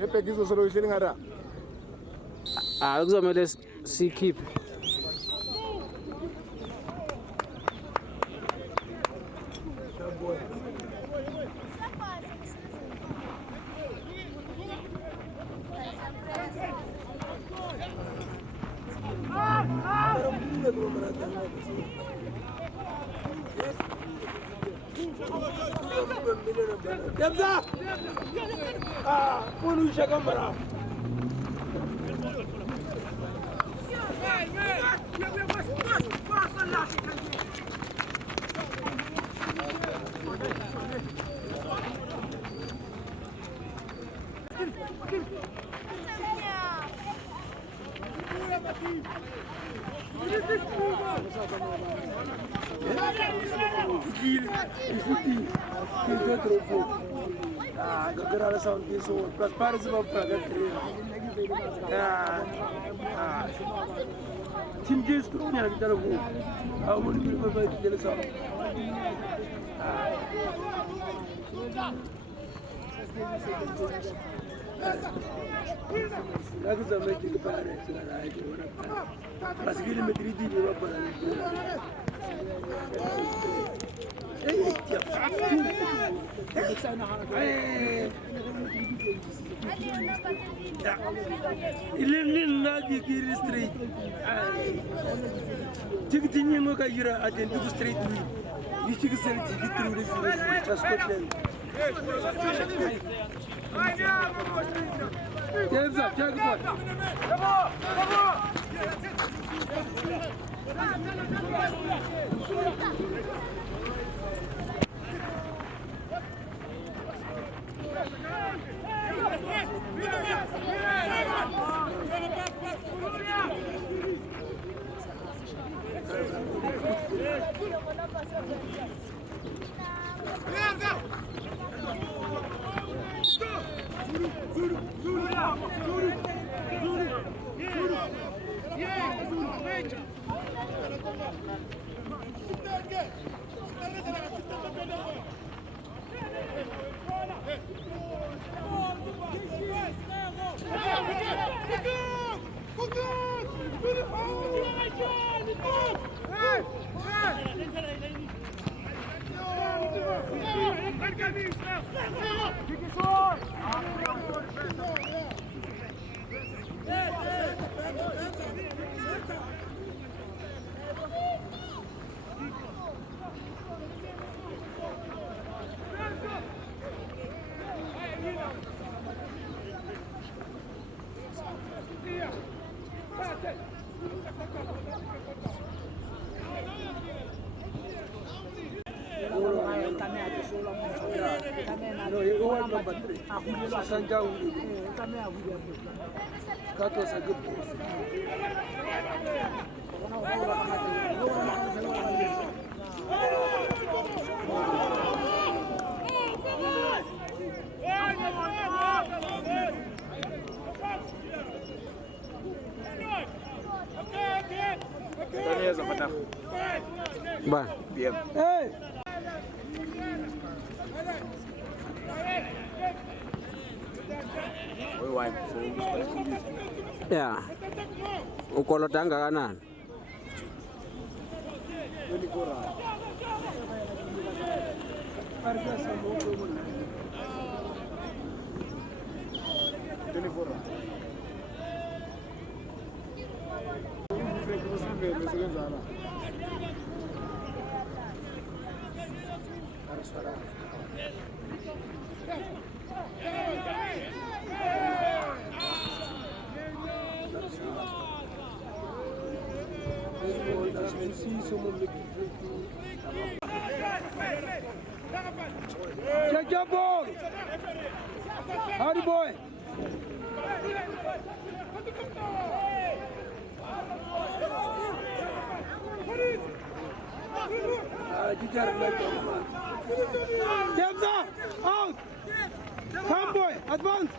lebhekiso solo ihleli ngara kuzomele sikhiphe Demza! Punu siya kamera. Gara sound so plus Paris of Team James to me and tell you how many people go to the sound. That is a magic Paris and I do. Mas ele me tridi de roupa na ele nem nada que street. Tive tinha uma caíra atento do street lui. E tive que ser tive tudo isso para Scotland. Demza, çak bak. Ba. Bien. Hey! Ya. Ukolota kangakanani? Check your ball! Howdy boy! Demza! Out! Come boy! Advance!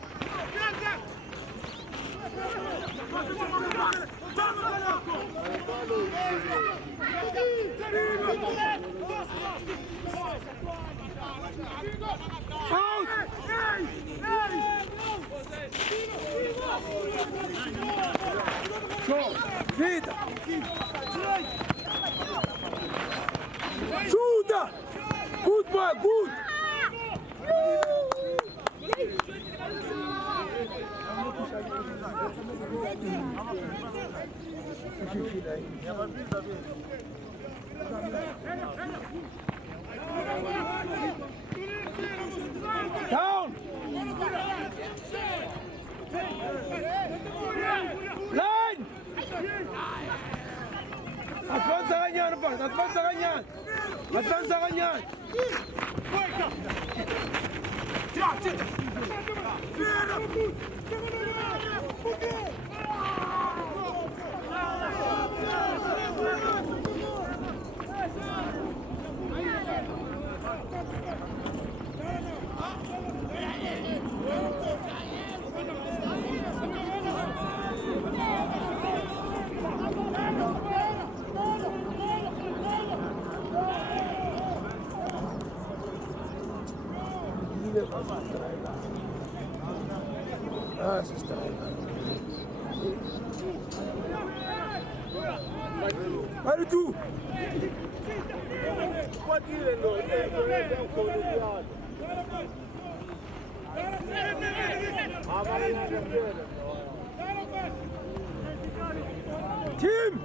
Temza! Good boy, good! Down! Line! Advance ganyan, advance ganyan! Advance ganyan! Ah, se está ahí. Vale tú. Team.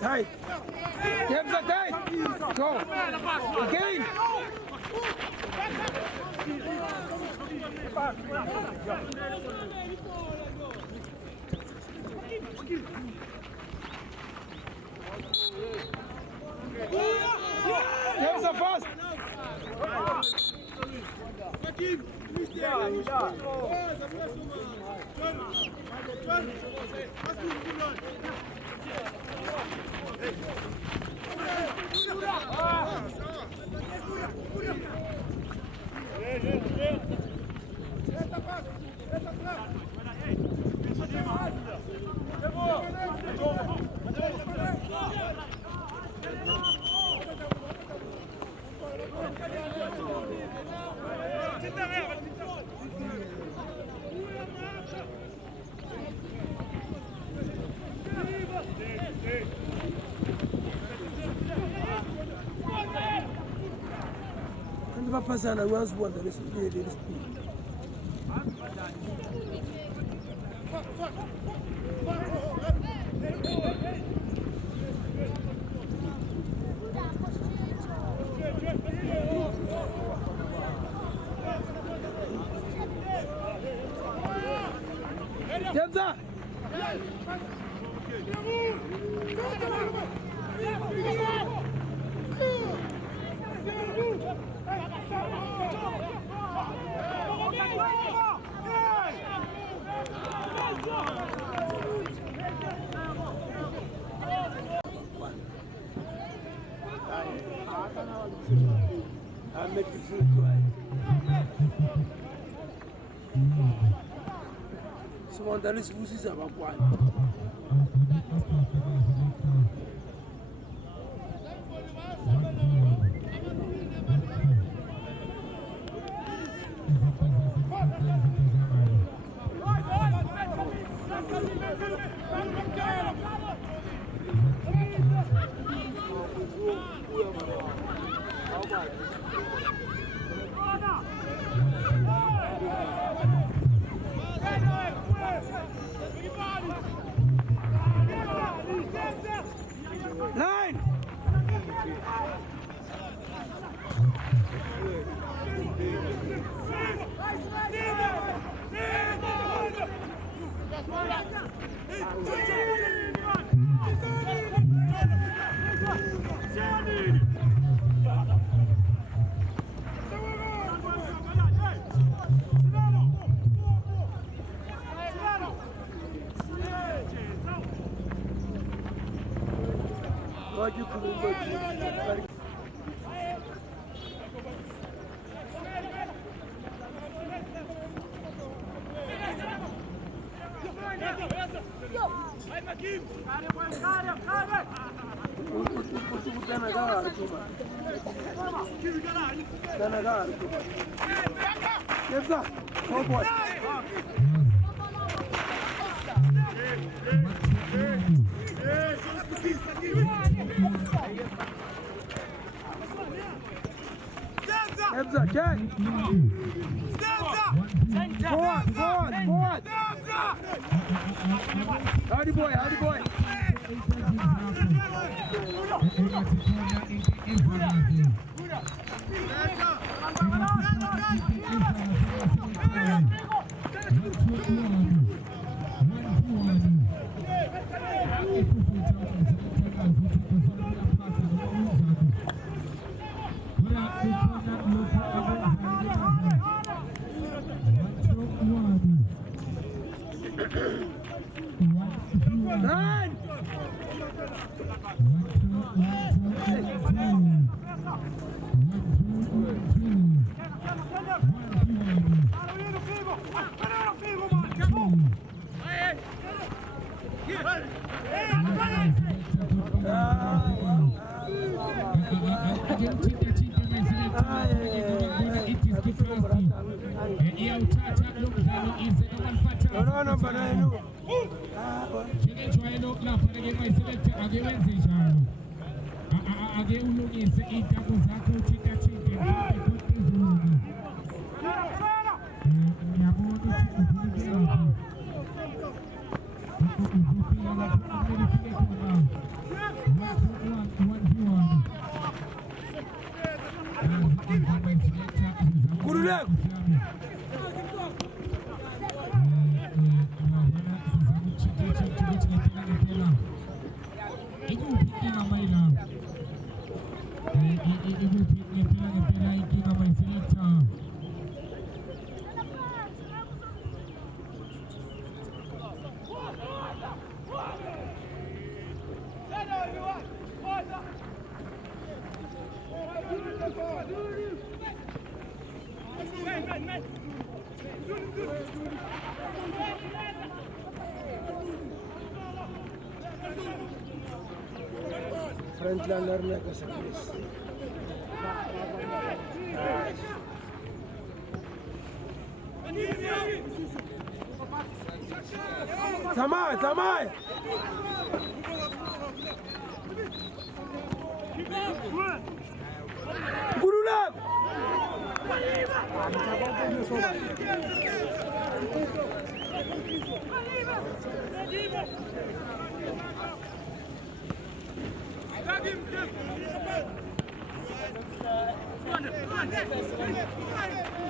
Tight. Games are tight. Go. Again. Games are fast. Quando vai passar na rua, eles Temza! I'll make the food right. Someone that is loses about one. you couldn't go to. Forward. Hardy boy. Run! Frontlander ka sa Chris. Tamay! Gurulag!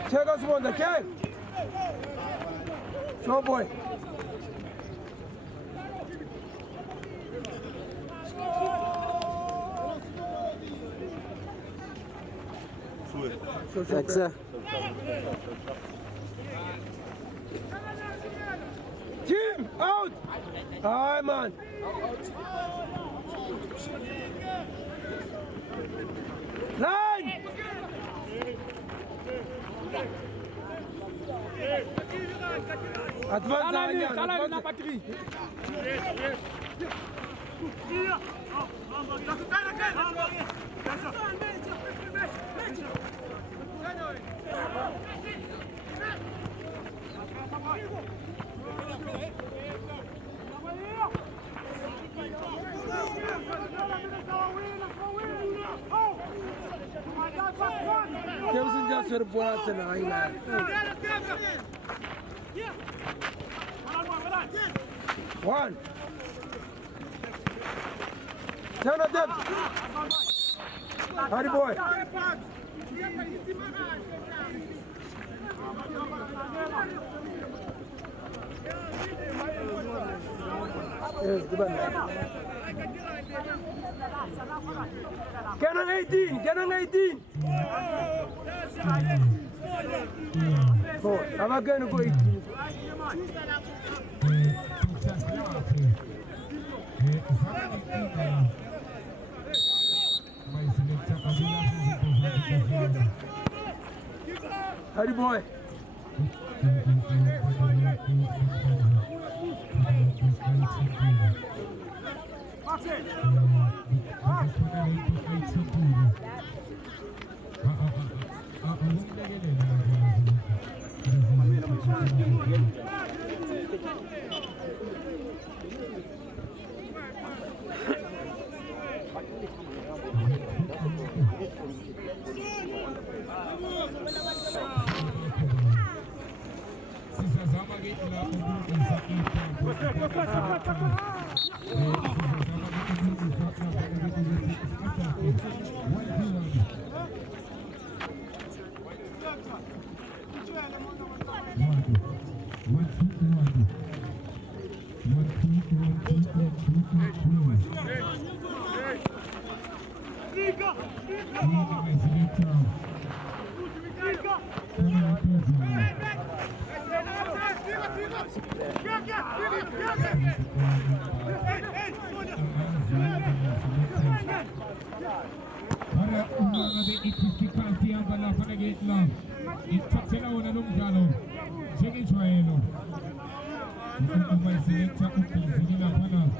Check us one, okay? Show boy. That's Team out! Hi man. Line! Advance na patrie. Temos um dia ser boa cena ainda. One. Turn up them. Hardy boy. Yes, good man. Canon 18, Canon 18. Oh, I'm going to go 18. Hadi boy.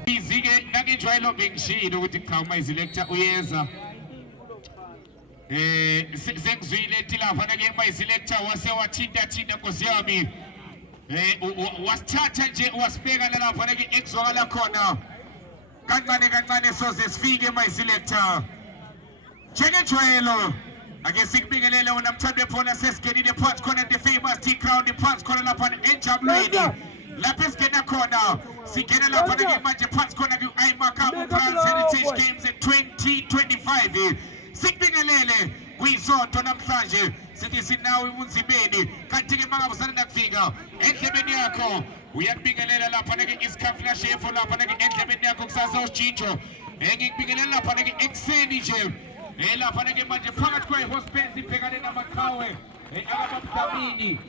Izike nakijwayelo bengishilo ukuthi cha uma iselector uyeza sengizwile tilapha nake uma iselector wase wathinta Nkosi yami wasithatha nje wasibeka lapha nake ekuzwakala khona kancane soze sifike uma iselector njengejwayelo ake sikubingelele wona mthando wephona sesingenile phansi khona the famous T-Crown phansi khona lapha enjabulweni lapha esingena khona singena lapha nake manje phansi khona ku-iMakamu Brands Heritage Games 2025 sikubingelele kuyisonto namhlanje sithi sinawe emunzimeni kanti-ke mangabe usanda kufika endlebeni yakho uyakubingelela lapha nake isikhafula shefo lapha nake endlebeni yakho kusasa usitshintsho ngikubingelela lapha nake ekuseni nje lapha nake manje phakathi kwe-hospice ibhekane namaqhawe akabamdlamini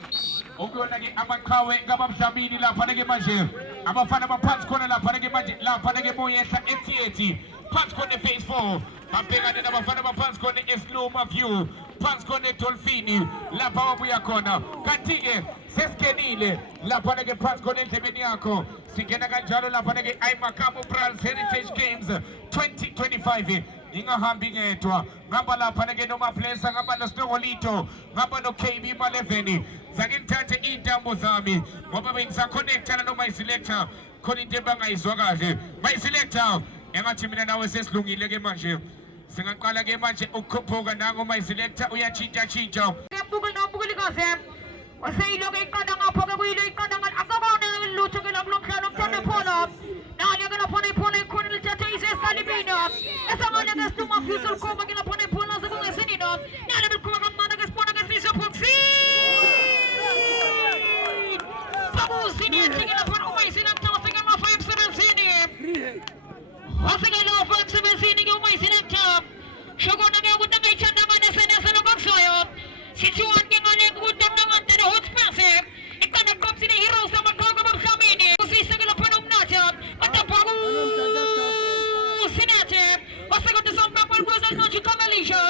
ukuyona-ke amaqhawe kabamdlamini lapha nake manje abafana baphansi khona lapha nake manje lapha nake moyehla etheathi phansi khona e-phase 4 babhekane nabafana baphansi khona eSloma View phansi khona eDolphini lapha wabuya khona kanti-ke sesingenile lapha nake phansi khona endlebeni yakho singena kanjalo lapha nake iMakamu Brands Heritage Games 2025 ingahambi ngedwa ngaba lapha nake noMaplesa ngaba noSnowolito ngaba noKB Maleveni zake ngithathe iy'ntambo zami ngoba bengisaconnectana noma iselector khona into ebangayizwa kahle mayiselector engathi mina nawe sesilungile ke manje singaqala ke manje ukukhuphuka nango mayiselector uyatshintsha waseyiloko iqanda ngapho-ke kuyilo iqanda akabona lutho ke lakulo mdlalo mthando phona nanye-ke laphona iphona ikhona lithathe isesalibina esangane-ke Sloma View selikhomba ke laphona iphona sekungesinina nale belikhoma kamana ke sibona ke sisophoksi bakuzinyethi ke laphona umayiselector wasekelwafa emsebenzini wasekelwafa emsebenzini ke umayiselector shokona ke ukuthi angayithanda ngane senese lokakuzwayo sithi wonke ngale ukuthi amnangantele hotspase iqanda qopsini heroes amaqhoko babhamini usisekela phana umnatha bataphaku sinathe wasekothi sompapal kuza nothi kamelisha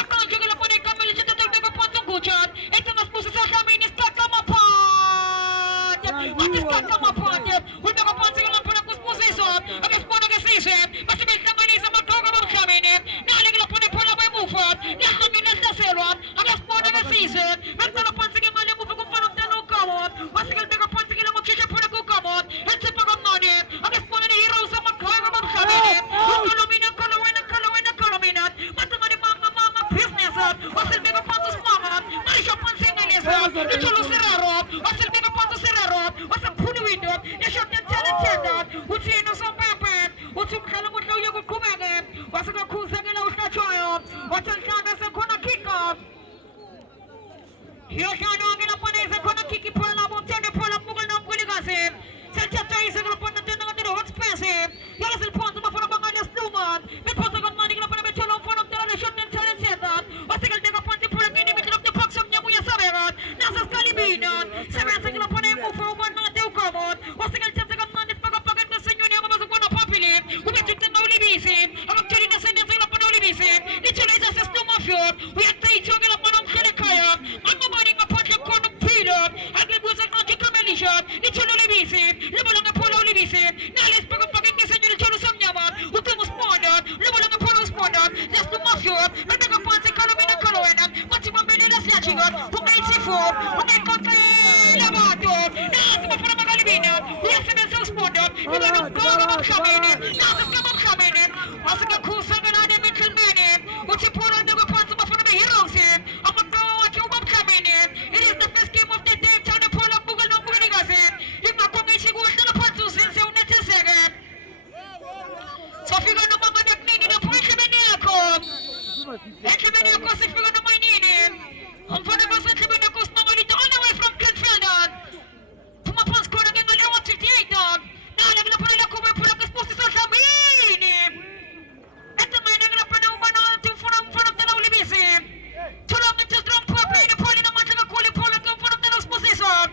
iqanje ke lapha ekamelisha teteka phansi nguchat ethena sibusi sohlamini sithatha amaphathe wathi sithatha amaphathe ubeka phansi ke lapha kusibusiso ake sibona ke sishe basibehlanganisa amaqhoko babhamini nale ke lapha phela kwemuva yahamini ehlaselwa size bentolo phansi ke mali kufe kumfana umntana ugawo wasikebeka phansi ke lokushesha phela kugawo ethipha kamnane akesibona ne-heroes amaqhawe kabamhlabeni kolomina masingane manga business wasilibeka phansi usimanga maisho phansi ingelesa itholo siraro wasilibeka phansi siraro wasephula iwindo eshotethelethenda uthi yena usompempe uthi umdlalo muhle uye kuqhubeke wasekakhuzekela uhlatshwayo wathi mhlambe sekhona kick-off Licciolo Levisi, le volano Polo Levisi, Nalis Pagapagin che segno il cielo Samyama, Utemo Sponda, le volano Polo Sponda, Lesto Mafio, e Mega Ponzi Calomina Coloena, Massimo Benina Siaciga, Ungai Sifo, Ungai Conte Lavato, Nasimo Frama Galivina, Uyasimel Sponda, Milano Goga Kamene, Nasim Kamene, Asaka Kusangana Mitchell Mene, Utipura Neva Ponzi Mafana Heroes, Amado Chuba Kamene, it is the best game of the day, turn the Polo Google no Munigasin, if not Kongishi goes to the Pontus in the second. So if you're going to mama that nini na point Chimeniaco, and Chimeniaco if you're going to my nini, I'm for the most Chimeniaco Snowy all the way from Kenfeldan. Puma Pons corner again on the 58 dog. Now I'm going to put it up over pull up the post to Samini. At the man, I'm going to put on to front of the Lowly Busy. Two long to strong poor play the point in the match of a cooling pole and come front of the Los Possessor.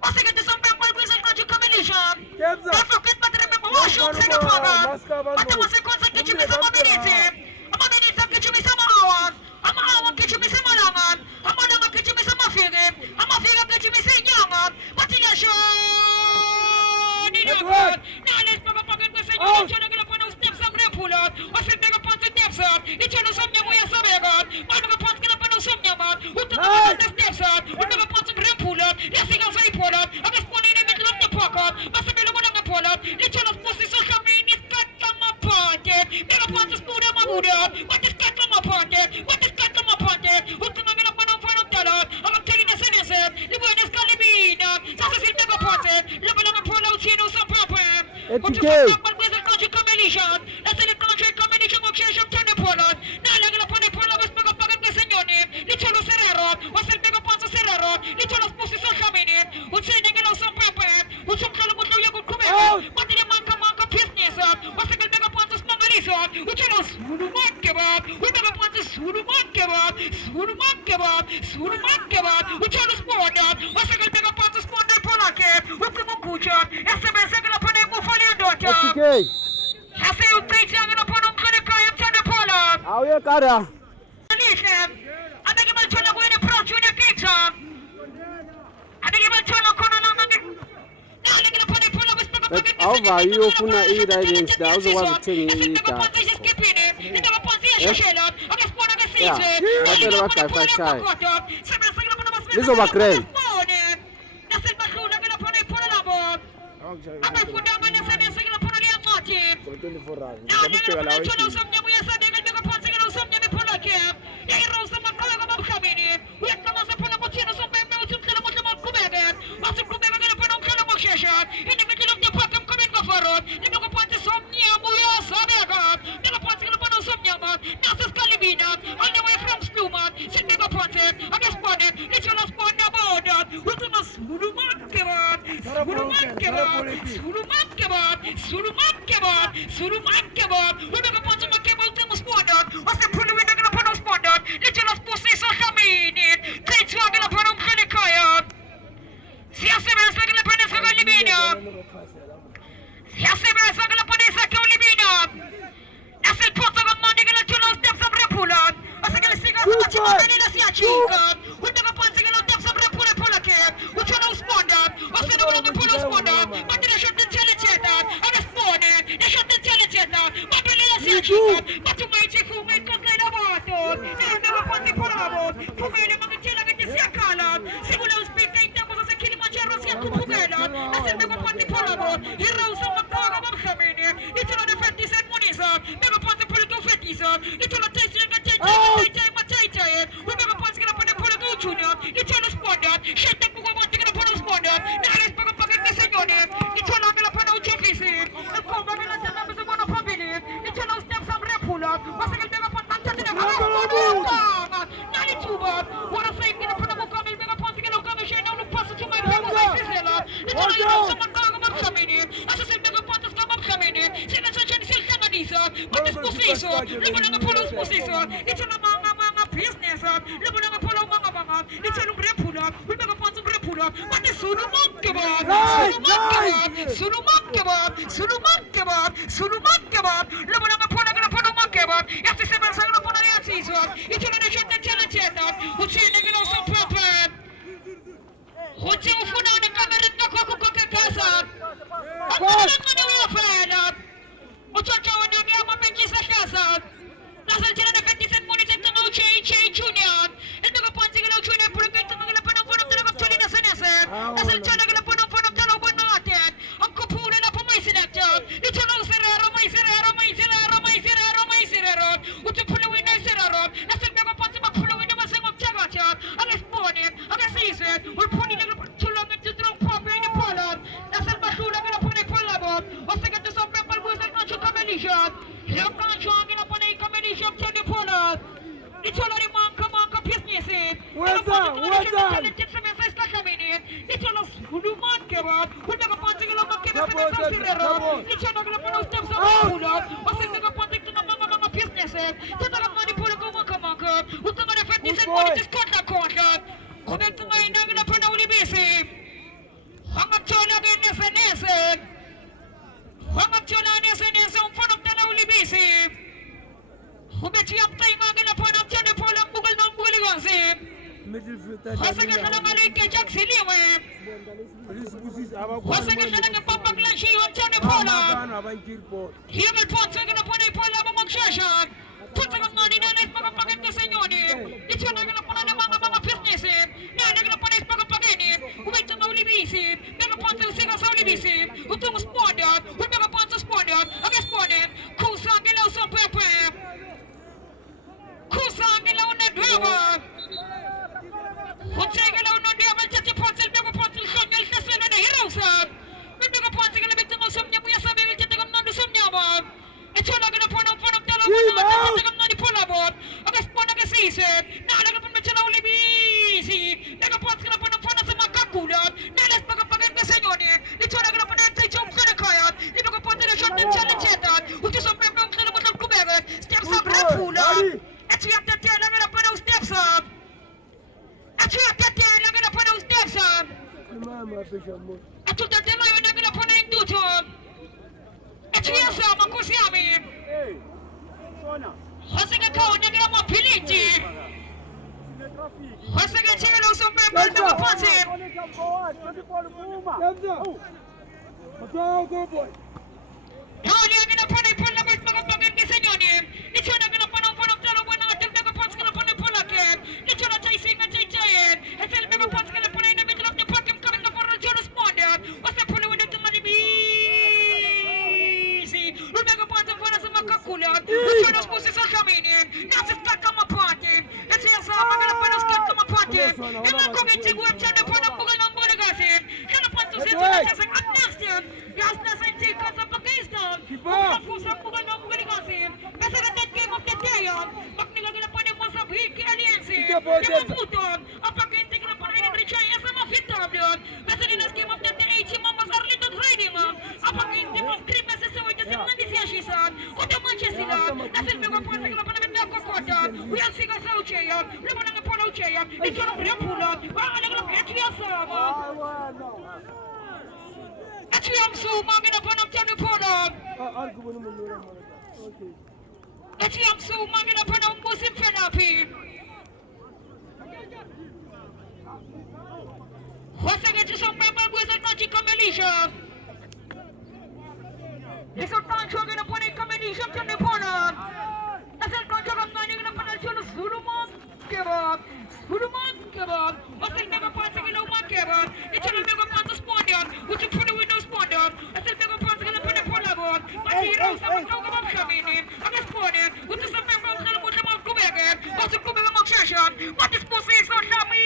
I think it is some bad boys and country combination. Don't forget, but remember, wash up, say the program. But there was a consequence to me some ability. I'm a minute to get you me some hour. I'm a hour get you me some alarm. I'm a hour get you me some figure. I'm a figure get you me some young. But in a show, now let's pop up and say, you're trying to get up on those steps and pull out. Or say, take up on the steps up. It's on some way as a beggar. One of the pots get up on some yaman. Who took the steps up? We never put some pull out. Let's sing us a pull out. I'm just putting in the middle of the pocket. But the middle of the pull out. It's on us pussy so come in. It's got some apart. Never put the spoon on my Buddha. What is got some apart? What is got some apart? Who's going to get up on $1? I'm taking the sentence. The word is Calibina. So this is never put it. Level on the pull out. You know some problem. But you can't come with the country combination. That's the country combination of change of turning pull out. Now I'm going to put the pull out with Mega Pocket the senior name. Licciolo Serrero. What's the Mega Ponzo Serrero? Licciolo Sposi Camini. Who's saying you know some problem? Who's some kind of what you could come out? What did the manka business up? What's the Mega Ponzo Smogarizon? Which is Suruman kebab. We Mega Ponzo Suruman kebab. Suruman kebab. Suruman kebab. Which is Sponda. What's the Mega Ponzo Sponda Polake? What's the Mokucha? SMS going to put a Mufali and daughter. Okay. I say you take young and upon them Kanaka and Tana Pola. How you cara? Listen, I think I'm trying to go in the pro to the pizza. I think I'm trying to go on Ava hiyo kuna hii ridings da uzo wazi tenye hii ta. Watero waka fashai. Lizo bakrel. Hotel for the camera. Makeba, we make a point to get on Makeba for the Ferrero. It's not going to put steps on the pull-up. I think make a point to the business. To the money pull up on Kamaka, who come on a 50 cent money to cut the contract. Connect to my nugget up on Oli Bisi. Hang up Chona again, Nessa. Hang up Chona Nessa on front of the Oli Bisi. Who bet you up time again upon up Chana Pola Google no Bulligan. Hasaka Shanamali Jackson, Hasaka Shanaka Papa Glashi on Chana Pola. Here will put second upon a Pola among Shasha. Put some money on his Pagapagan Senoni. It's not going to put on a Mama business. Now they're going to put his Pagapagani, who went to Oli Bisi, make a point to sing us Oli Bisi, who took a spawner, who make a point to spawner, against spawner, Kusa below some pepper. Kusa below the driver. Who take it on the devil, just a pot and make a pot to show you the heroes. We make a point to get a bit of some Yamasa, to take a man to some Yama. It's not going to put on front of the pull-up. Against one against season. Now they're going to put only busy. They're going to put on front of the Makakula. Now let's pick up again the Senoni. It's not going to put a jump to the Kaya. They're going to put the shot and challenge, which is some people to the Kubega. Steps up, Rapula. And she have to tell them to put those steps up. And she have to tell them to put those steps up. I took the demo and I'm going to put it into it. And she has some Makusiami. Hasaka Kawan, you're going to Piliti. Hasaka Chelo, some people to pass him. Tony, I'm going to put a pull up with Pagapagan Senoni. It's not going to put on one of the one out of the Pats going to put a pull up again. It's not chasing a giant. And tell me what's going to put in the middle of the park coming up for a Jonas Ponder. What's the pull with the money? Easy. We'll make a point of one as a Makakula. The Jonas Moses are coming in. Now it's stuck on my party. It's here, so I'm going to put a stuck on my party. And I'm going to go and turn the point of Google on Bodagassin. And the point to say, I'm next year. Yes, that's a take us up against them. I'm going to go on Bodagassin. That's the game of the day. But you're going to put him on some weak aliens. You're going to put on. I'm going to take up on any rich as I'm a fit of them. That's in this game of the day. Members are little trading. I'm going to give 3 messages so we just have money. She said, what the Manchester? That's it. We're going to put a quarter. We are seeing us out here. We're going to put out here. It's going to be a pull up. We're going to get you a server. Actually, I'm so mugging up on up to the pull up. Actually, I'm so mugging up on Muslim therapy. What's again to some people with a magic combination? It's a bunch of going to put a combination to the pull up. That's a bunch of money going to put a show of Suluman kebab. Suluman kebab. What's the name of one second of one kebab? It's a little bit of the spawner, which you put a window spawner. I said, they're going to put a pull up on. But he knows someone talk about coming in. I'm just spawning, which is a member of the Muslim of Quebec. What's the Quebec among session? What is supposed to say? So, Shami.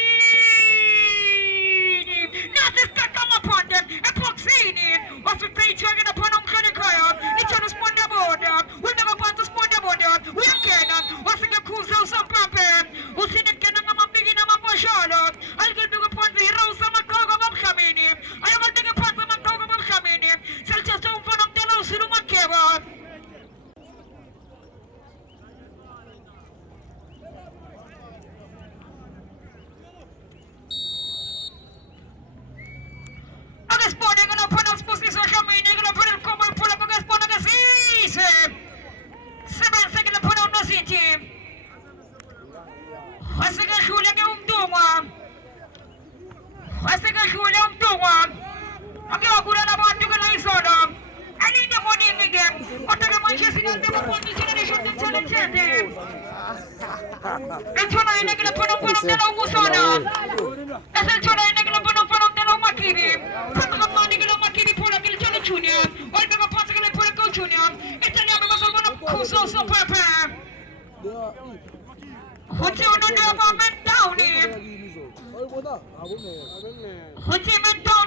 Not this cut on my partner. A proxy. What's the page you're going to put on Kanikaya? It's on the spawner board. We'll never put the spawner board. We can. What's in the cruise house of Papa? Who's in the cannon of a big in a Charlotte? I'll get big upon the heroes of a dog of coming in. I will take a part of a dog of coming in. So just don't put up the low Suluman kebab. Against Bonnie, I'm going to put up Pussy Social Media. I'm going to put up Combo and pull up against Bonnie against 7 seconds to put on the city. What's the good shooting you do, man? What's the good shooting you do, man? I'm going to put on about you guys on them. I need the money in the game. What the Manchester United want to see the shot and challenge them. It's what I'm going to put up the Musona. That's what I'm going to put up the Makini. Put the money in the Makini for the Gilchana Junior. Or the Pascal Purico Junior. It's a young man of Kuso so Papa. What's your name about down here? What's your name down